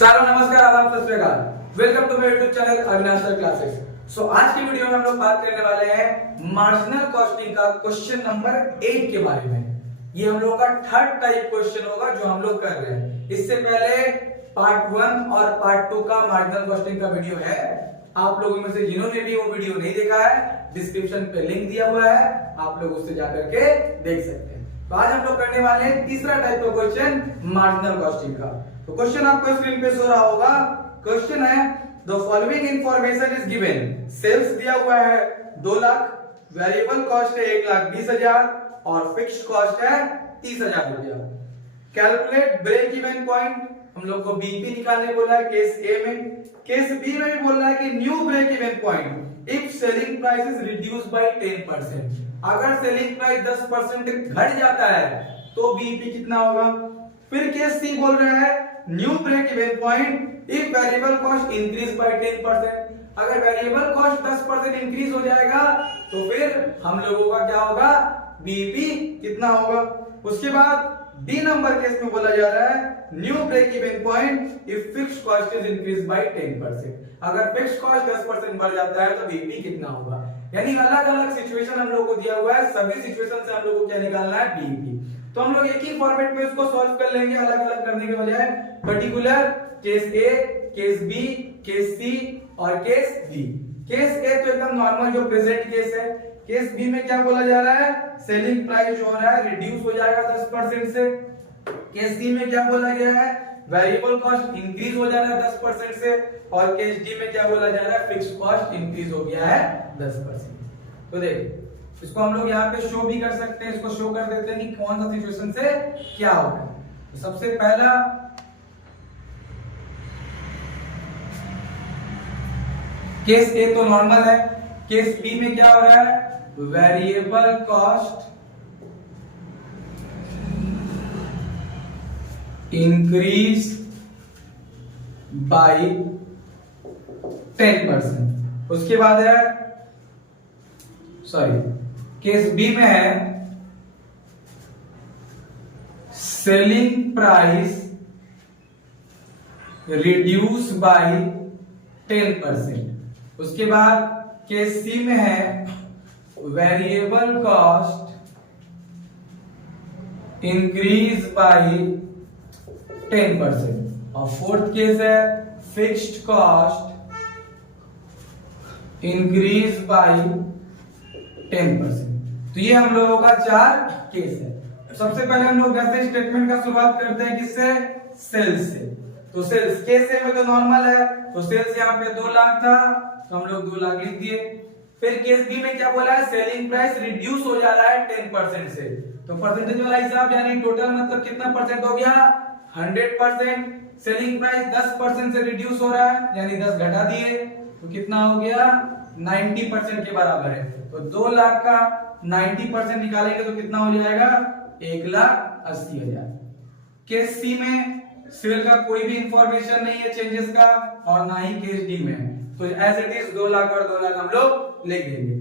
सारा नमस्कार, आदाब, सत श्री अकाल। Welcome to my YouTube channel Avinash sir classes. आज की वीडियो में हम लोग बात करने वाले हैं मार्जिनल कॉस्टिंग का क्वेश्चन नंबर 8 के बारे में। ये हम लोग का थर्ड टाइप क्वेश्चन होगा जो हम लोग कर रहे हैं। इससे पहले पार्ट 1 और पार्ट 2 का मार्जिनल कॉस्टिंग का वीडियो है। आप लोगों में से जिन्होंने भी वो वीडियो नहीं देखा है, डिस्क्रिप्शन पे लिंक दिया हुआ है, आप लोग उससे जाकर के देख सकते हैं। तो आज हम लोग करने वाले हैं तीसरा टाइप का क्वेश्चन मार्जिनल कॉस्टिंग का। तो क्वेश्चन आपको स्क्रीन पे शो रहा होगा। क्वेश्चन है the following information is given. Sales दिया हुआ है 2 लाख, वेरिएबल कॉस्ट है 1,20,000 और फिक्स्ड कॉस्ट है 30,000 रुपया। Calculate break even point. हम लोग को बीपी निकालने बोला है केस ए में। केस बी में भी बोल रहा है कि new break even point if selling price is reduce by 10%। अगर सेलिंग प्राइस 10% घट जाता है तो बीपी कितना होगा। फिर केस सी बोल रहा है new break even point if variable cost increase by 10%। अगर वेरिएबल कॉस्ट 10% इंक्रीज हो जाएगा तो फिर हम लोगों का क्या होगा, बीपी कितना होगा। उसके बाद डी नंबर केस में बोला जा रहा है new break even point if fixed cost is increase by 10%। अगर फिक्स्ड कॉस्ट 10% बढ़ जाता है तो बीपी कितना होगा। यानी अलग अलग सिचुएशन हम लोग को दिया हुआ है, सभी सिचुएशन से हम लोग को क्या निकालना है, बीपी। तो हम लोग एक ही फॉर्मेट में उसको सॉल्व कर लेंगे, अलग अलग करने के बजाय। पर्टिकुलर केस ए, केस बी, केस सी और केस डी। केस ए तो एकदम नॉर्मल जो प्रेजेंट केस है। केस बी में क्या बोला जा रहा है, सेलिंग प्राइस जो हो रहा है रिड्यूस हो जाएगा 10% से। केस सी में क्या बोला गया है, वेरिएबल कॉस्ट इंक्रीज हो जा रहा है 10% से। और केस डी में क्या बोला जा रहा है, फिक्स्ड कॉस्ट इंक्रीज हो गया है 10%। तो देख, इसको हम लोग यहाँ पे शो भी कर सकते हैं, इसको शो कर देते हैं कि कौन सा सिचुएशन से क्या होगा। तो सबसे पहला केस ए तो नॉर्मल है। केस बी में क्या हो रहा है, वेरिएबल कॉस्ट इंक्रीज बाय 10%। उसके बाद है केस बी में है सेलिंग प्राइस रिड्यूस बाय 10%। उसके बाद केस सी में है वेरिएबल कॉस्ट इंक्रीज बाय 10%। और फोर्थ केस है फिक्स्ड कॉस्ट इंक्रीज बाय 10%। तो ये हम लोगों का 4 केस है। सबसे पहले हम लोग वैसे स्टेटमेंट का शुरुआत करते हैं किससे, सेल्स से। तो सेल्स केस ए में तो नॉर्मल है, तो सेल्स यहाँ पे 2 लाख था तो हम लोग 2 लाख लिख दिए। फिर केस बी में क्या बोला है, सेलिंग प्राइस रिड्यूस हो जा रहा है 10% से। तो परसेंटेज वाला हिसाब यानी टोटल मतलब कितना परसेंट हो गया, 100%। सेलिंग प्राइस 10% से रिड्यूस हो रहा है यानी 10 घटा दिए तो कितना हो गया, 90% के बराबर है। तो 2 लाख का 90% निकालेंगे तो कितना हो जाएगा, 1,80,000। केस सी में सेल का कोई भी इंफॉर्मेशन नहीं है चेंजेस का, और ना ही केस डी में। तो एज इट इज 2 लाख और 2 लाख हम लोग लिख देंगे।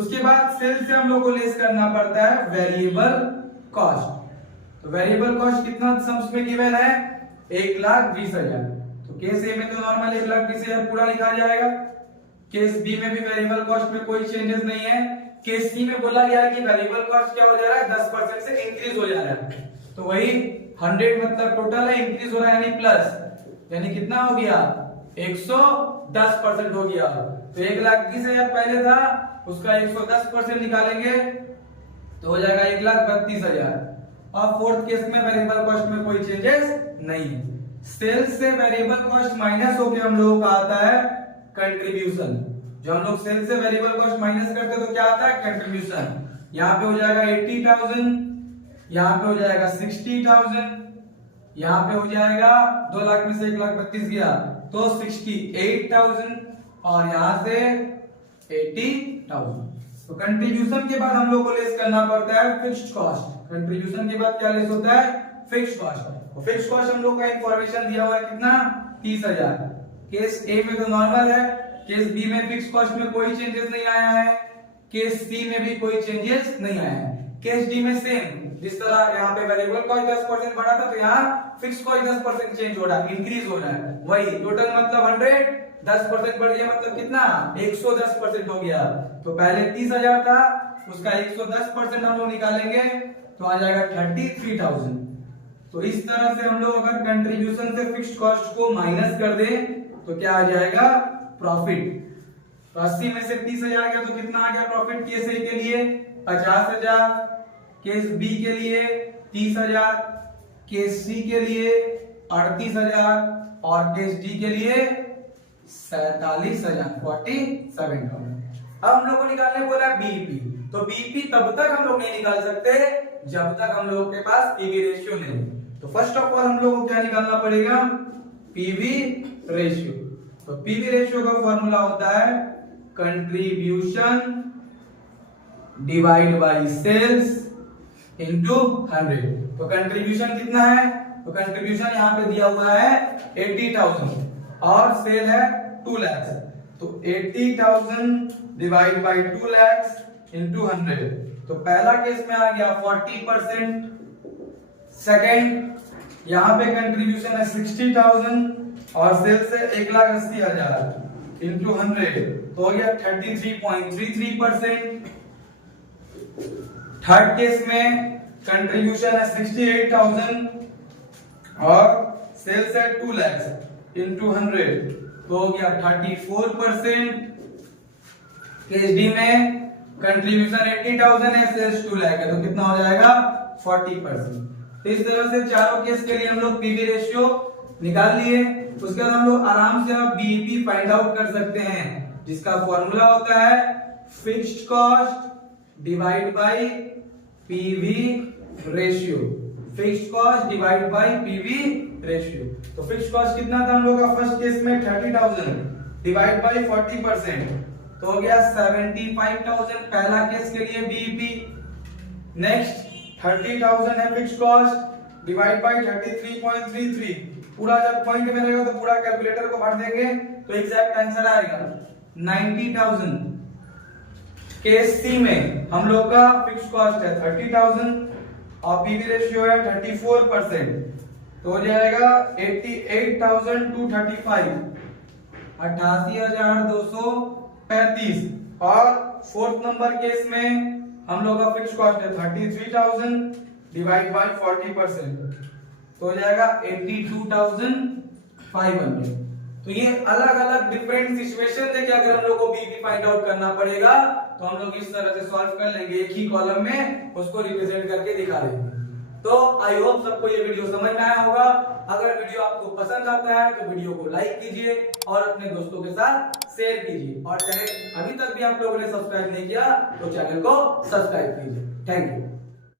उसके बाद सेल से हम लोग को लेस करना पड़ता है वेरिएबल कॉस्ट। तो वेरिएबल कॉस्ट कितना सम्स में गिवन है, 1,20,000। तो केस ए में तो नॉर्मल 1,20,000 पूरा लिखा जाएगा। केस बी में भी वेरिएबल कॉस्ट में कोई चेंजेस नहीं है। केस सी में बोला गया है कि वेरिएबल कॉस्ट क्या हो जा रहा है, 10% से इंक्रीज हो जा रहा है। तो वही 100 मतलब टोटल है, इंक्रीज हो रहा है यानी प्लस, यानी कितना हो गया, 110% हो गया। तो 1,20,000 पहले था, उसका 110% निकालेंगे तो हो जाएगा 1,32,000। और फोर्थ केस में वेरिएबल कॉस्ट में कोई चेंजेस नहीं है। सेल्स से वेरिएबल कॉस्ट माइनस होकर हम लोगों का आता है कंट्रीब्यूशन। जो हम लोग सेल से वेरिएबल कॉस्ट माइनस करते हैं तो क्या आता है, कंट्रीब्यूशन। यहाँ पे हो जाएगा 80,000, यहाँ पे हो जाएगा 60,000, यहाँ पे हो जाएगा 2 लाख में से 1,32,000 गया तो 68,000 और यहाँ से 80,000। तो कंट्रीब्यूशन के बाद हम लोग को लेस करना पड़ता है फिक्स्ड कॉस्ट। कंट्रीब्यूशन के बाद क्या लेस होता है, फिक्स्ड कॉस्ट। और फिक्स्ड कॉस्ट हम लोग का इंफॉर्मेशन दिया हुआ है कितना, 30,000। केस ए में तो नॉर्मल है, केस बी में फिक्स्ड कॉस्ट में कोई चेंजेस नहीं आया है, केस सी में भी कोई चेंजेस नहीं आया है। केस डी में सेम, जिस तरह यहाँ पे वेरिएबल कॉस्ट 10% बढ़ा था तो यहाँ फिक्स कॉस्ट 10% चेंज हो रहा है, इंक्रीज हो रहा है, वही टोटल मतलब 100, 10% बढ़ गया मतलब कितना 110% हो गया। तो पहले 30,000 था, उसका 110% हम लोग निकालेंगे तो आ जाएगा 33,000। तो इस तरह से हम लोग अगर कंट्रीब्यूशन से फिक्स्ड कॉस्ट को माइनस कर दें तो क्या आ जाएगा प्रॉफिट। तो 80 में से 30,000 गया तो कितना आ गया प्रॉफिट केस ए के लिए 50,000, केस बी के लिए 30,000, केस सी के लिए 38,000 और केस डी के लिए 47,000 47,000। अब हम लोग को निकालने बोला बीईपी। तो बीईपी तब तक हम लोग नहीं निकाल सकते जब तक हम लोगों के पास पीवी रेशियो नहीं। तो फर्स्ट ऑफ ऑल हम लोग को क्या निकालना पड़ेगा पीवी रेशियो। तो पीवी रेशियो का फॉर्मूला होता है contribution divide by sales into 100। तो कंट्रीब्यूशन कितना है, तो कंट्रीब्यूशन यहाँ पे दिया हुआ है 80,000 और सेल है 2 लाख। तो 80,000 डिवाइड बाय 2 लाख इनटू 100। तो पहला केस में आ गया 40%, सेकंड यहाँ पे कंट्रीब्यूशन है 60,000 और सेल से 1,80,000 इनटू 100 तो हो गया 33.33%। थर्ड केस में कंट्रीब्यूशन है 68,000 और सेल्स है 2 लाख इनटू 100 तो हो गया 34%। केस डी में कंट्रीब्यूशन 80,000 है, सेल्स 2 लाख है, तो कितना हो जाएगा 40%। तो इस तरह से चारों केस के लिए हम लोग पीवी रेशियो निकाल लिए। उसके बाद हम लोग आराम से अब बीईपी फाइंड आउट कर सकते हैं, जिसका फॉर्मूला होता है fixed cost divide by PV ratio. Fixed cost divide by PV ratio. तो फिक्स्ड कॉस्ट कितना था हम लोग का फर्स्ट केस में 30,000 डिवाइड बाय 40% तो हो गया 75,000 पहला केस के लिए बीईपी। नेक्स्ट 30,000 है फिक्स्ड कॉस्ट डिवाइड बाय 33.33। पूरा जब पॉइंट में रहेगा तो पूरा कैलकुलेटर को भर देंगे तो एग्जैक्ट आंसर आएगा 90,000। केस सी में हम लोग का फिक्स्ड कॉस्ट है 30,000 और पीवी रेशियो है 34% तो हो जाएगा 88,235 88,235। और फोर्थ नंबर केस में हम लोग का फिक्स्ड कॉस्ट है 33,000 डिवाइड बाय 40% तो हो जाएगा 82,500। तो ये अलग अलग डिफरेंट सिचुएशन है कि अगर हम लोग को बीईपी फाइंड आउट करना पड़ेगा तो हम लोग इस तरह से सॉल्व कर लेंगे, एक ही कॉलम में उसको रिप्रेजेंट करके दिखा देंगे। तो आई होप सबको ये वीडियो समझ में आया होगा। अगर वीडियो आपको पसंद आता है तो वीडियो को लाइक कीजिए और अपने दोस्तों के साथ शेयर कीजिए और चैनल अभी तक भी आप लोगों ने सब्सक्राइब नहीं किया तो चैनल को सब्सक्राइब कीजिए। Thank you.